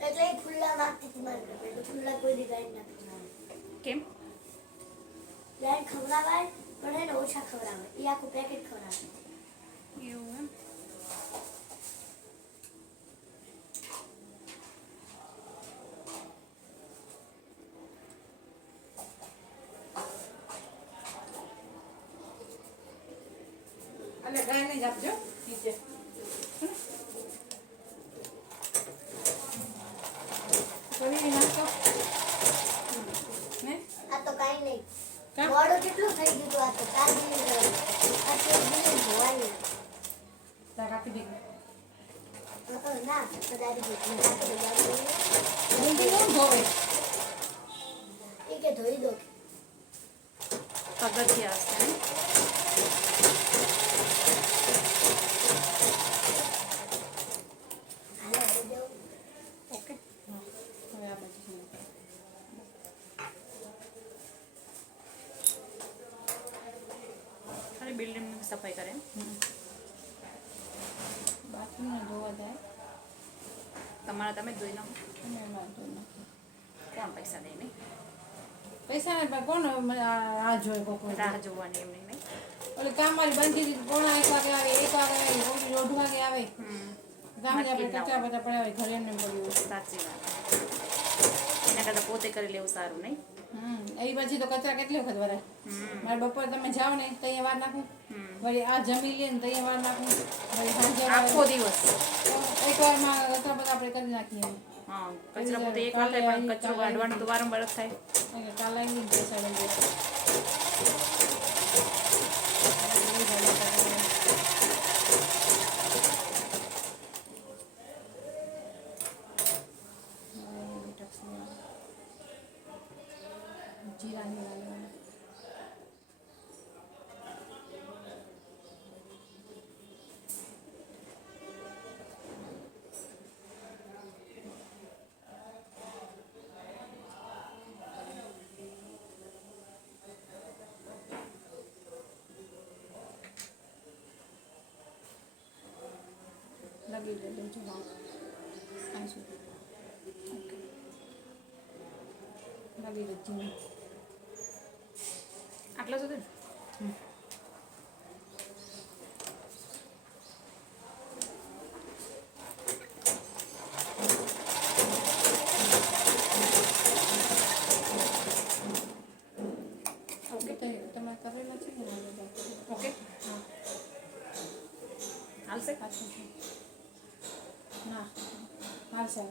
એટલે ખુલ્લા માંથી તમારે ખુલ્લા કોઈ દી ગાઈડ નથી કેમ ગાઈડ ખવડાવાય પણ એને ઓછા ખવડાવે એ આખું પેકેટ ખવડાવે એવું એમ એટલે ગાય નહીં આપજો નીચે પનીર નાખો ને આ તો કાઈ નહીં કા મોડું કેટલું થઈ ગયું હતું આ તો 4 મિનિટ આ તો ભોવાની તા કાપી દે ના કદાચ ઊંધી કોણ ધોવે એ કે ધોઈ દો પગથિયા હશે ને હાલે આવી જાવ ઓકે હવે આ બાજુ ખાલી બિલ્ડિંગની સફાઈ કરે બાથરૂમને ધોવા જાય તમારા તમે જ ધોઈ નાખો અને વાંધો નથી કોણ પૈસા દે નહીં પૈસા ને કોણ આ જોઈ કોઈ રાહ જોવાની એમ નહીં ઓલી કામવાળી બંધ કરી પોણા 1 વાગે આવે 1 વાગે આવે ઓલી 1:30 વાગે આવે ગામે આપણે કચરા બધા પડ્યા હોય ઘરે એમને પડ્યું સાચી વાત એના કરતાં પોતે કરી લેવું સારું નહીં એ પછી તો કચરા કેટલી વખત ભરાય મારે બપોર તમે જાઓ ને તો અહીંયા વાર નાખું વળી આ જમી લે ને તો અહીંયા વાર નાખું વળી સાંજે આખો દિવસ એક વારમાં કચરા બધા આપણે કરી નાખીએ હા કચરા પોતે એક વાર થાય પણ કચરો કાઢવાનું તો વારંવાર જ થાય એટલે કાલે આવી જ બેસાડી દે જીરાની લાવવાની લગી લેજો હા અહીં સુધી ઓકે લગી લેજો આટલા સુધી ઓકે તમે કરેલા છે ને ઓકે હા હાલશે પાછું ના હાલશે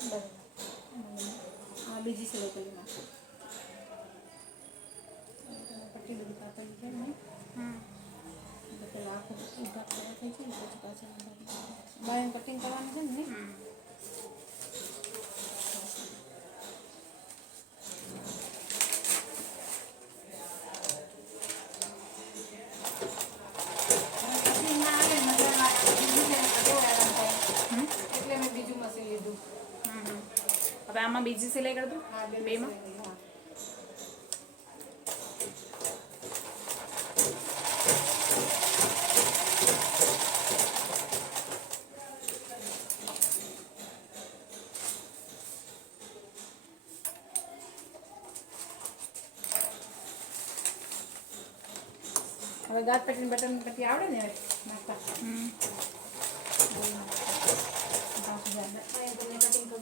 બરાબર હા બીજી સિલાઈ કરી નાખો પટ્ટી બધી કાપેલી છે ને એટલે પેલા આખું ઉઘાટ કરવા થઈ છે ને પછી પાછળ બાય કટિંગ કરવાનું છે ને એટલે મેં બીજું મશીન લીધું હવે આમાં બીજી સિલાઈ કરી દઉં હા બેમાં હા હવે દાંત પટ્ટી બટન પટ્ટી આવડે ને હવે નાખતા કટિંગ કરી દો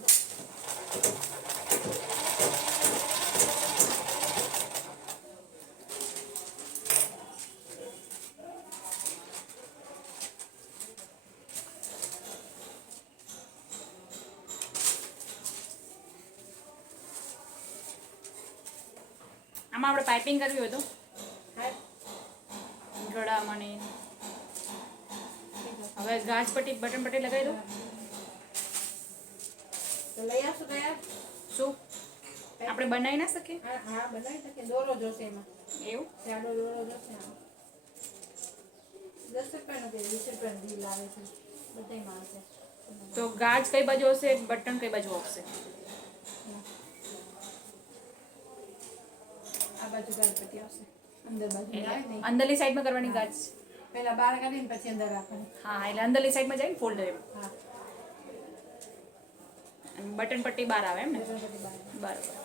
આમાં આપણે પાઇપિંગ કરવી હોય તો ગળામાં ને હવે ગાજ પટ્ટી બટન પટ્ટી લગાવી દો તો લઈ આવશો તૈયાર શું આપણે બનાવી ના શકીએ હા હા બનાવી શકીએ દોરો જોશે એમાં એવું જાડો દોરો જોશે હા 10 રૂપિયાનો કે 20 રૂપિયાનો બિલ આવે છે બધાય માણસે તો ગાજ કઈ બાજુ હશે બટન કઈ બાજુ આવશે આ બાજુ ગાજ પટ્ટી આવશે અંદર બાજુ એટલે જાય નહીં. અંદરની સાઈડમાં કરવાની ગાજ. પહેલા બહાર કાઢીને પછી અંદર રાખવાની. હા એટલે અંદરની સાઈડમાં જાય ને ફોલ્ડર એમ. હા અને બટન પટ્ટી બહાર આવે એમ ને. પછી બહાર. બરાબર.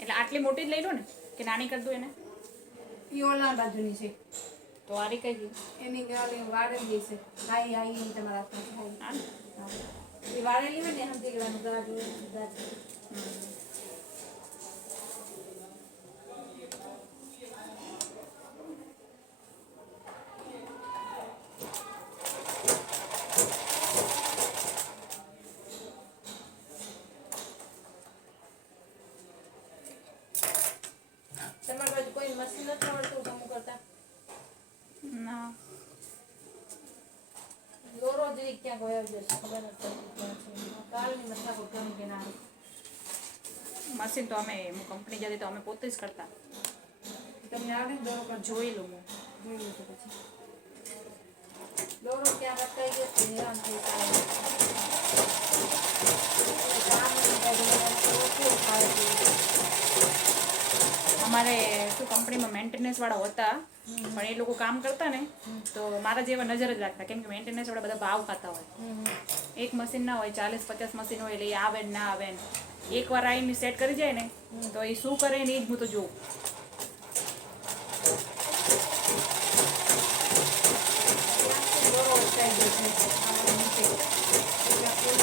એટલે આટલી મોટી જ લઈ લો ને કે નાની કરી દઉં એને? ઈ ઓલા બાજુની છે તો આરી કઈ ગઈ? એની ગાલી વાળેલી છે. હાઈ હાઈ તમારા હાથમાં હાઈ. હા ને? એ વાળેલી હોય ને સમજી ગયેલા ગાજુ ગાજુ. તમારી બાજુ કોઈ મશીન નથી આવડતું કામ કરતા? ના દોરો જરી ક્યાંક વયો જશે ખબર નથી પડતી. કાલની મથા ગમ કે ના મશીન તો અમે કંપની જતી તો અમે પોતે જ કરતા. તમને આવડે ને દોરો પર જોઈ લઉં હું. જોઈ લો તો પછી દોરો ક્યાં અટકાઈ ગયો છે હેરાન થઈ જાય. કામ નહીં કરે દોરો કેવું થાય છે. અમારે શું કંપનીમાં મેન્ટેનન્સ વાળા હતા પણ એ લોકો કામ કરતા ને તો મારા જેવા નજર જ રાખતા કેમ કે મેન્ટેનન્સ વાળા બધા ભાવ ખાતા હોય. એક મશીન ના હોય 40-50 મશીન હોય એટલે એ આવે ને ના આવે ને એકવાર આવીને સેટ કરી જાય ને તો એ શું કરે ને એ જ હું તો જોઉં. દોરો અટકાઈ ગયો છે આમાં નીચે. એટલે કોઈ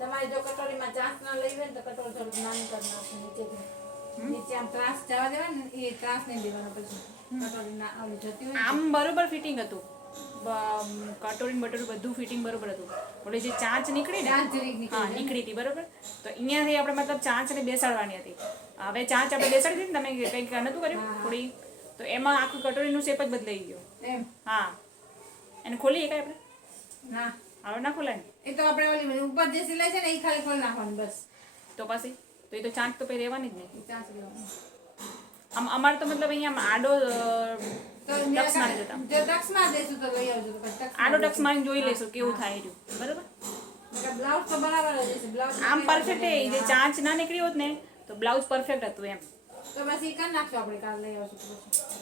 તમારે જો કટોરીમાં ચાંસ ના લઈ હોય ને તો કટોરી થોડુંક નાનું કરી નાખવું નીચેથી. નીચે આમ ત્રાસ જવા દેવા ને એ ત્રાસ નહીં દેવાનો પછી કટોરી ના આવી જતી હોય ને આમ બરોબર ફિટિંગ હતું. કટોરી બટોરી બધું ફિટિંગ બરોબર હતું. ઓલી જે ચાંચ નીકળી ને ચાંચ જરીક નીકળી હા જાય. નીકળી હતી બરોબર. તો અહીંયાથી આપણે મતલબ ચાંચને બેસાડવાની હતી. હવે ચાંચ આપણે બેસાડી દીધી ને તમે કંઈક નહોતું કર્યું હા. થોડી તો એમાં આખું કટોરીનું શેપ જ બદલાઈ ગયો. એમ હા એને ખોલીએ કાંઈ આપણે? ના હવે ના ખોલાય ને એ તો આપણે ઓલી ઉપર જે સિલાઈ છે ને એ ખાલી ખોલી નાખવાની બસ. તો પછી તો એ તો ચાંચ તો પછી રહેવાની જ નહીં. એ ચાંસ લેવાનું. અમારે તો મતલબ અહીંયા આડો તો ટક્સ મારી જતા. જો ટક્સમાં દેશું તો લઈ આવજો તો પછી ટક્સમાં આડો ટક્સ મારીને જોઈ લેશું કેવું થાય રહ્યું બરાબર. નકર બ્લાઉઝ તો બરાબર જ હશે. બ્લાઉઝ આમ પરફેક્ટ એ જે ચાંચ ના નીકળી હોત ને તો બ્લાઉઝ પરફેક્ટ હતું એમ. તો બસ એ કરી નાખશું આપણે કાલ લઈ આવશું તો પછી.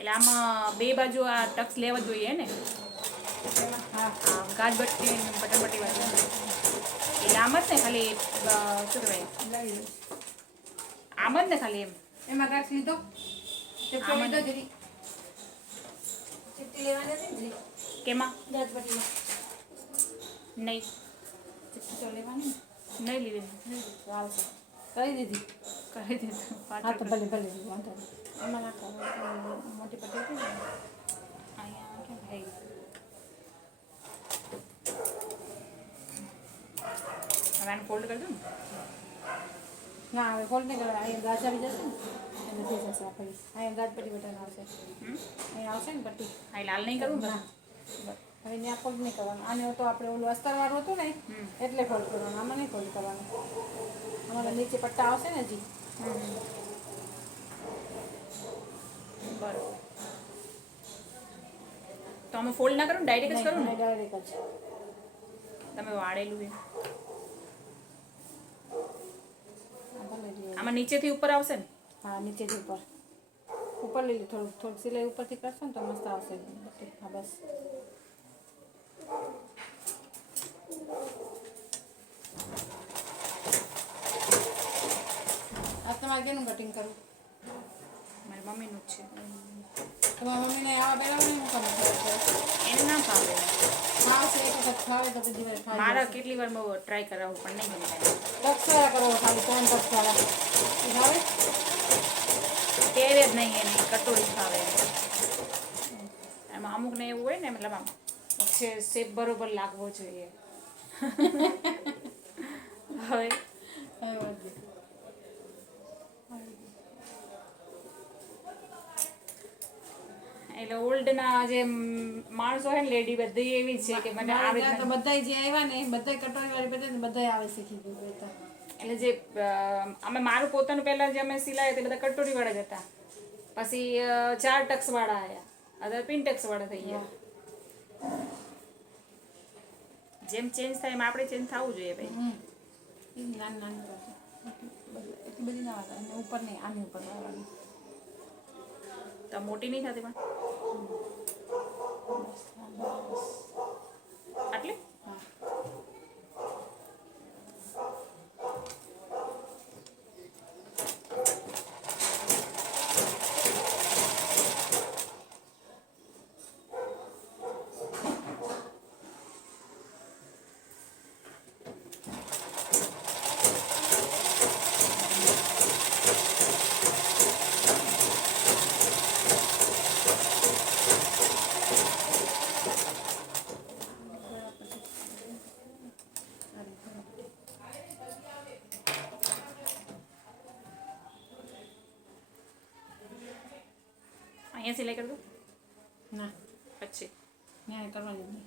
એટલે આમાં બે બાજુ આ ટક્સ લેવા જોઈએ ને હા આ ગાજબટ્ટી બટરબટ્ટી બાજુ એટલે આમ જ ને ખાલી શું કહેવાય લઈ લઈશ. આમ જ ને ખાલી એમ એમાં ટક્સ લીધો ચપટી આમાં લીધો જરી ચપટી લેવાની હતી ને જરી કેમાં ગાજપટ્ટીમાં નહીં ચપટી તો લેવાની ને નહીં લીધી તો આવશે કરી દીધી. કરી દીધું હા તો પાછળ ભલે ભલે વાંધો નહીં. એમાં નાખવાનું મોટી પટ્ટી હતી ને અહીંયા કેમ થઈ હવે આને ફોલ્ડ કરી દઉં ને ના હવે ફોલ્ડ નહીં કરવા. અહીંયા ગાજ આવી જશે ને એને થઈ જશે આપણે અહીંયા ગાજ પટ્ટી બટન આવશે. અહીંયા આવશે ને પટ્ટી હા લાલ નહીં કરવું ને ના બસ. હવે ત્યાં ફોલ્ડ નહીં કરવાનું. આને તો આપણે ઓલું અસ્તરવાળું હતું ને એટલે ફોલ્ડ કરવાનું. આમાં નહીં ફોલ્ડ કરવાનું. અમારે નીચે પટ્ટા આવશે ને હજી. બરોબર તો અમે ફોલ્ડ ના કરું ને ડાયરેક્ટ જ કરું ને ડાયરેક્ટ જ તમે વાળેલું એ આ ભલે લે. આમાં નીચેથી ઉપર આવશે ને હા નીચેથી ઉપર લઈ લે. થોડુંક સિલાઈ ઉપરથી કરશો ને તો મસ્ત આવશે. હા બસ આ તમારે કેનું કટિંગ કરવું? મારે મમ્મીનું જ છે. તમારા મમ્મીને આવા પહેલા હું ખબર એને ના ભાવે. ખાવશે એક વખત ખાવે તો બધી વાર ખાઈ મારા કેટલી વાર ટ્રાય કરાવું પણ નહીં ગમે. ટક્સવાળા કરવો ખાલી 3 ટક્સવાળા એ ખાવે તેરે જ નહીં એની કટોરી ખાવે. એમાં અમુક ને એવું હોય ને મતલબ આમ શેપ બરોબર લાગવો જોઈએ. હવે એટલે ઓલ્ડના જે માણસો હોય ને લેડી બધી એવી છે કે મને આવી તો બધાય જે આવ્યા ને બધાય કટોરી વાળી બધાય આવે શીખી ગયું એટલે જે અમે મારું પોતાનું પહેલા જે અમે સિલાઈ તે બધા કટોરી વાળા જ હતા. પછી 4 ટક્સ વાળા આવ્યા, અત્યારે પિન્ટેક્સ વાળા થઈ ગયા. જેમ ચેન્જ થાય એમ આપણે ચેન્જ થવું જોઈએ ભાઈ. નાની નાની એટલી બધી ના આવે અને ઉપર નહીં આની ઉપર આવવાની તો મોટી નહીં થતી પણ આટલી હા અહીંયા સિલાઈ કરી દઉં ના પછી ન્યાય કરવાની જ નહીં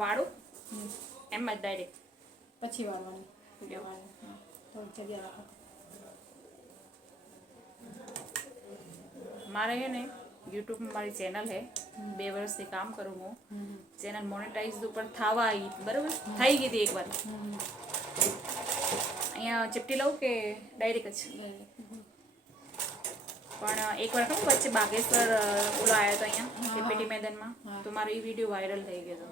વાળું એમ જ ડાયરેક્ટ પછી વાળવાની થોડી જગ્યા રાખો. મારે હે ને યુટ્યુબમાં મારી ચેનલ હે 2 વર્ષથી કામ કરું હું. ચેનલ મોનેટાઇઝ ઉપર થવા આવી બરાબર થઈ ગઈ હતી એકવાર. અહીંયા ચપટી લઉં કે ડાયરેક્ટ જ? પણ એકવાર ખબર વચ્ચે બાગેશ્વર ઓલો આવ્યો હતો અહીંયા કેપીટી મેદાનમાં તો મારો એ વિડીયો વાયરલ થઈ ગયો હતો.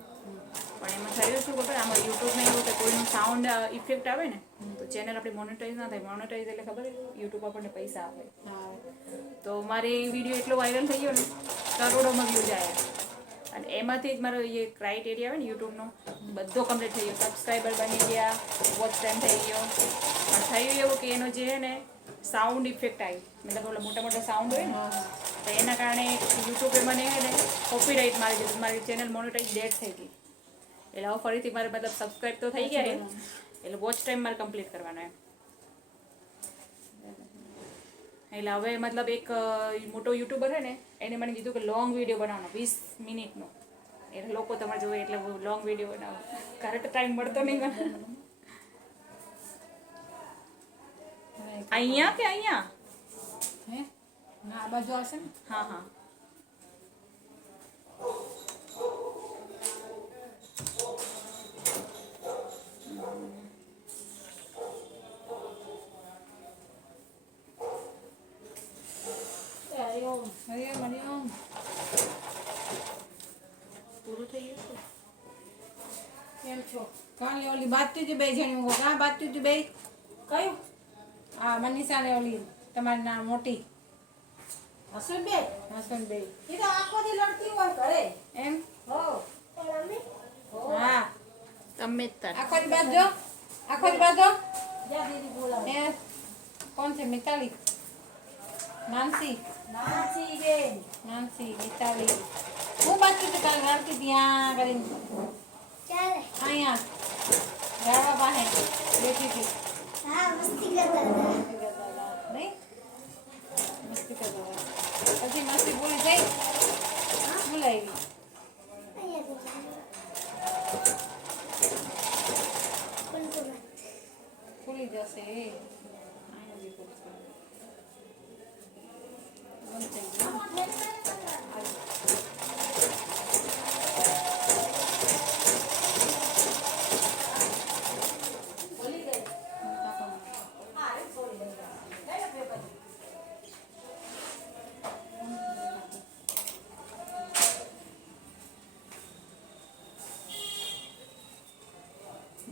પણ એમાં થયું શું ખબર આમાં યુટ્યુબમાં એવું કે કોઈનું સાઉન્ડ ઇફેક્ટ આવે ને તો ચેનલ આપણી મોનેટાઇઝ ના થાય. મોનેટાઇઝ એટલે ખબર યુટ્યુબ આપણને પૈસા આપે. તો મારે એ વિડીયો એટલો વાયરલ થઈ ગયો ને કરોડોમાં વ્યૂઝ આવ્યા. અને એમાંથી જ મારો એ ક્રાઇટેરિયા આવે ને યુટ્યુબનો બધો કમ્પ્લીટ થઈ ગયો. સબસ્ક્રાઈબર બની ગયા, વોચ ટાઈમ થઈ ગયો. પણ થયું એવું કે એનો જે છે ને સાઉન્ડ ઇફેક્ટ આવી મતલબ ઓલા મોટા મોટા સાઉન્ડ હોય ને તો એના કારણે યુટ્યુબે મને છે ને કોપીરાઇટ મારી દીધું. મારી ચેનલ મોનેટાઇઝ ડેડ થઈ ગઈ. એટલે હવે ફરીથી મારે મતલબ સબસ્ક્રાઈબ તો થઈ ગયા એટલે વોચ ટાઈમ મારે કમ્પ્લીટ કરવાનો એમ. એટલે હવે મતલબ એક મોટો યુટ્યુબર છે ને એને મને કીધું કે લોંગ વિડીયો બનાવવાનો 20 મિનિટનો. એટલે લોકો તમારે જોવે એટલે લોંગ વિડીયો બનાવો. કરેક્ટ ટાઈમ મળતો નહીં મને. અહીંયા કે અહીંયા? હે ના આ બાજુ આવશે ને. હા હા હરિયમ પૂરું થઈ ગયું. કેમ છો? કાલે ઓલી બાજતી હતી બે જણી હું કાં બાજતી હતી બે કયું? હા મનીષા ને ઓલી તમારી ના મોટી હસન બે એ તો આખો દી લડતી હોય ઘરે એમ. હો હા તમે તાર આખો દી બાજો આખો દી બાજો જા દીદી બોલાવ એ કોણ છે? મિતાલી નાનસી મિતાલી હું બાજતી હતી કાલે લડતી ત્યાં કરીને ચાલે અહીંયા ગાવા પાસે બેઠી હતી. હા મસ્તી કરતા હતા. નહીં મસ્તી કરતા હતા. પછી મસ્તી પૂરી થઈ બોલાવી પૂરી જશે અહીંયા બી પૂરી બંધ થઈ ગયું.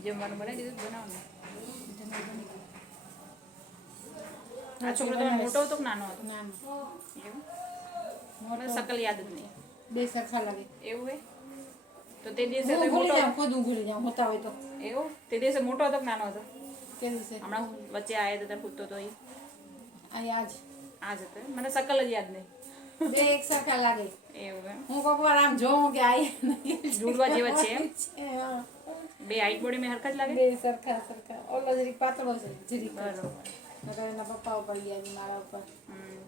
જમવાનું બનાવી દીધું બનાવવાનું. આ છોકરો તો મોટો હતો કે નાનો હતો? નાનો એવું મને શકલ યાદ જ નહીં. બે સરખા લાગે. એવું હે તો તે દિવસે હું તો ભૂલી મોટો જાઉં, ખુદ હું ભૂલી જાઉં હોતા હોય તો. એવું તે દિવસે મોટો હતો કે નાનો હતો? કે દિવસે હમણાં વચ્ચે આવ્યા હતા ત્યારે પૂછતો હતો એ આજ આ જ હતો મને શકલ જ યાદ નહીં. બે એક સરખા લાગે. એવું એમ હું કોક વાર આમ જોઉં કે આ જોડવા જેવા છે એમ? હા. બે હાઈટ બોડી મેં હરખા જ લાગે? બે સરખા સરખા. ઓલો જરીક પાતળો છે જરીક. બરોબર. નકર એના પપ્પા ઉપર ગયા છે મારા ઉપર.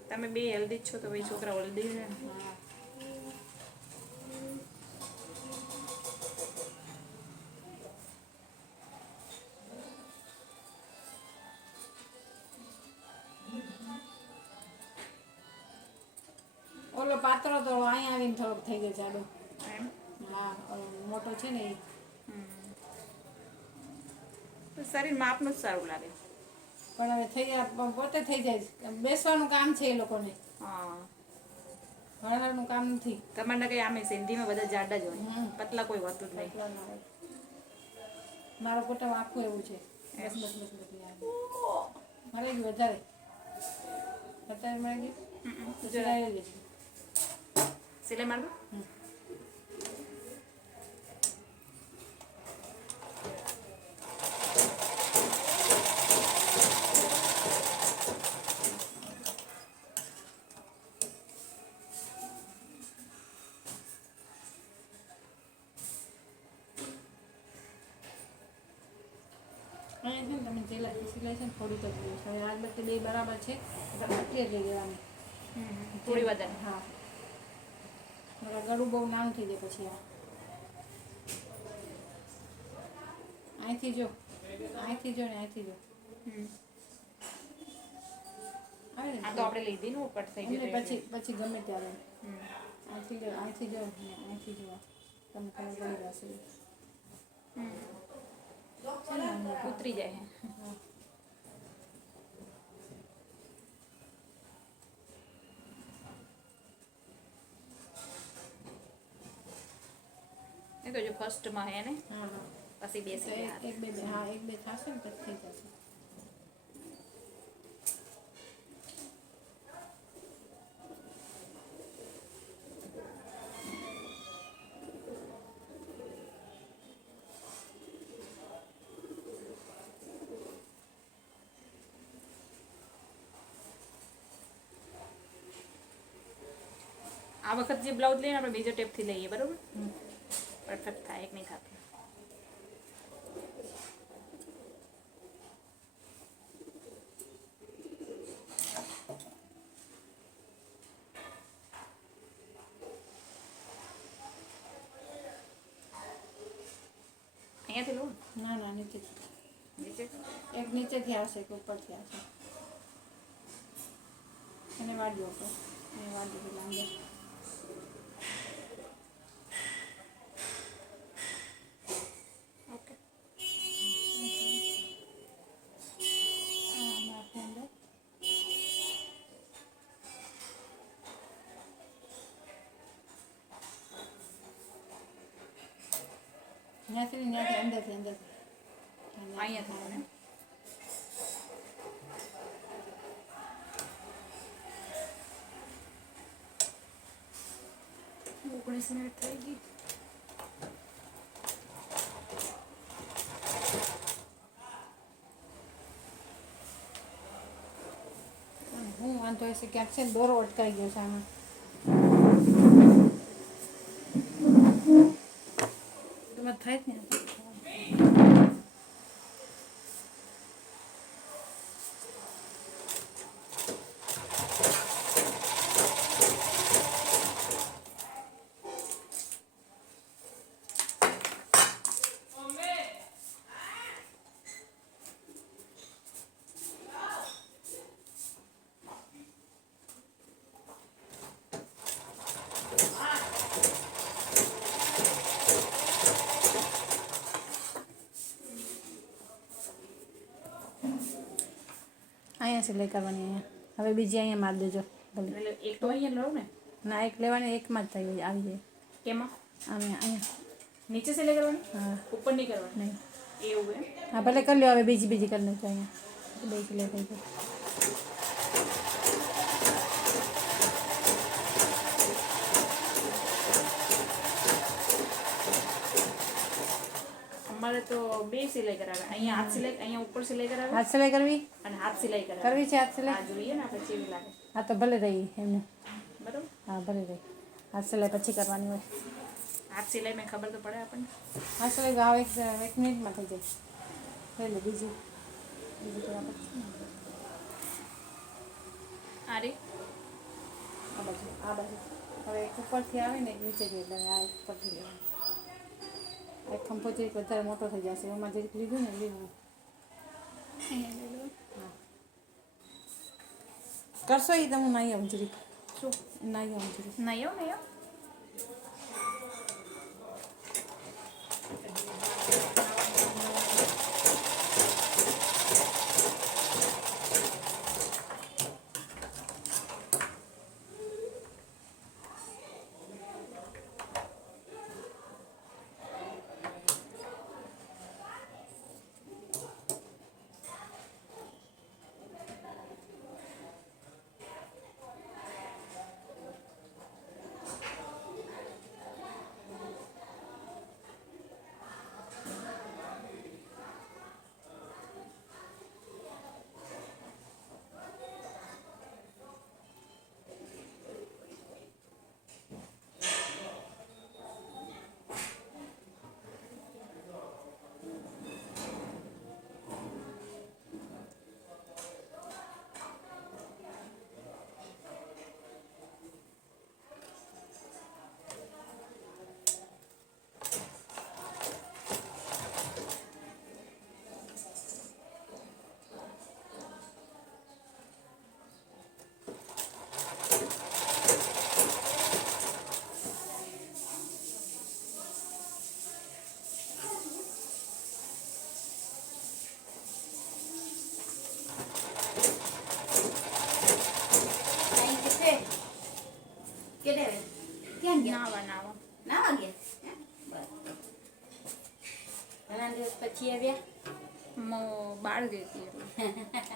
તમે બે હેલ્ધી જ છો તો ભાઈ છોકરા હેલ્ધી છે ને. હા. ઓલો પાતળો તો અહીંયા આવીને થોડોક થઈ ગયો જાડો. એમ હા ઓલો મોટો છે ને એ. તો શરીર માપનું જ સારું લાગે. પણ હવે થઈ ગયા પોતે થઈ જાય. બેસવાનું કામ છે એ લોકોને. હા હળહળનું કામ નથી. તમારે કઈ આમે સિંધીમાં બધા જાડા જ હોય પતલા કોઈ હોતું જ નહીં. એટલા ના હોય. મારો કુટુંબ આખું એવું છે. બસ બસ બસ બસ યાર. મળી ગયું વધારે. અત્યારે મળી ગયું. જરા સિલાઈ લેશે. સિલાઈ મારજો. અહીંયા છે ને તમે સિલાઈ છે ને થોડી કરી દો. હવે આજ બધી બે બરાબર છે. એટલે લઈ લેવાની. થોડી વધારે. હા. મારા ગળું બહુ નાનું થઈ જાય પછી આ. અહીંથી જો. અહીંથી જો ને અહીંથી જો. આવે ને આ તો આપણે લીધી ને ઉપર થઈ એમને ગયું પછી પછી ગમે ત્યારે અહીંથી જો અહીંથી જો ને અહીંથી જો તમને ખબર પડી જશે. છે ને આમ ઉતરી જાય. એ તો જો ફર્સ્ટમાં હે ને હા હા. પછી બેસી ગયા. એક બે હા એક બે થશે ને પછી થઈ જશે. આ વખત જે બ્લાઉઝ લઈએ આપણે બીજો ટેપથી લઈએ બરોબર પરફેક્ટ થાય એક નહીં થતું. અહીંયાથી લો ના ના નીચેથી. નીચે એક નીચેથી આવશે એક ઉપરથી આવશે. એને વાળજો તો એને વાળજો પેલા અંદર. ઓકે. નાખો અંદર. ત્યાંથી અંદરથી અંદરથી અહીંયાથી ને ઓગણીસ મિનિટ થઈ ગઈ. હું વાંધો હશે ક્યાંક છે ને દોરો અટકાઈ ગયો છે આમાં. તમારે થાય જ ને. અહીંયા સિલાઈ કરવાની અહીંયા. હવે બીજી અહીંયા મારી દેજો ભલે. એટલે એક તો અહીંયા લઉં ને ના એક લેવાની એકમાં જ થઈ આવી જાય. કેમાં આમે અહીંયા નીચે સિલાઈ કરવાની હા ઉપર નહીં કરવાની નહીં એવું એમ. હા ભલે કરી લો, હવે બીજી કરી નાખો અહીંયા 2 સિલાઈ થઈ ગઈ. અમારે તો 2 સિલાઈ કરાવે. અહીંયા હાથ સિલાઈ, અહીંયા ઉપર સિલાઈ કરાવે હાથ સિલાઈ કરવી અને હાથ સિલાઈ કરાવે. કરવી છે હાથ સિલાઈ? આ જોઈએ ને આપણે કેવી લાગે. હા તો ભલે રહી એમને. બરોબર. હા ભલે રહી. હાથ સિલાઈ પછી કરવાની હોય. હાથ સિલાઈ મેં ખબર તો પડે આપણને. હાથ સિલાઈ હવે 1 મિનિટમાં થઈ જાય. થઈ લે બીજી કરવા પછી. આ રે આ બાજુ હવે એક ઉપરથી આવે ને એક નીચે જોઈએ એટલે આ ઉપરથી લેવાનું. એક ખંભો જરીક વધારે મોટો થઈ જશે એમાં જરીક લીધું ને લીધું. કરશો એ તમે નહીં આવું જરીક શું નહીં આવું જરીક નહીં આવું નહીં આવું. ઘણા દિવસ પછી આવ્યા. બાળ ગઈ હતી એટલે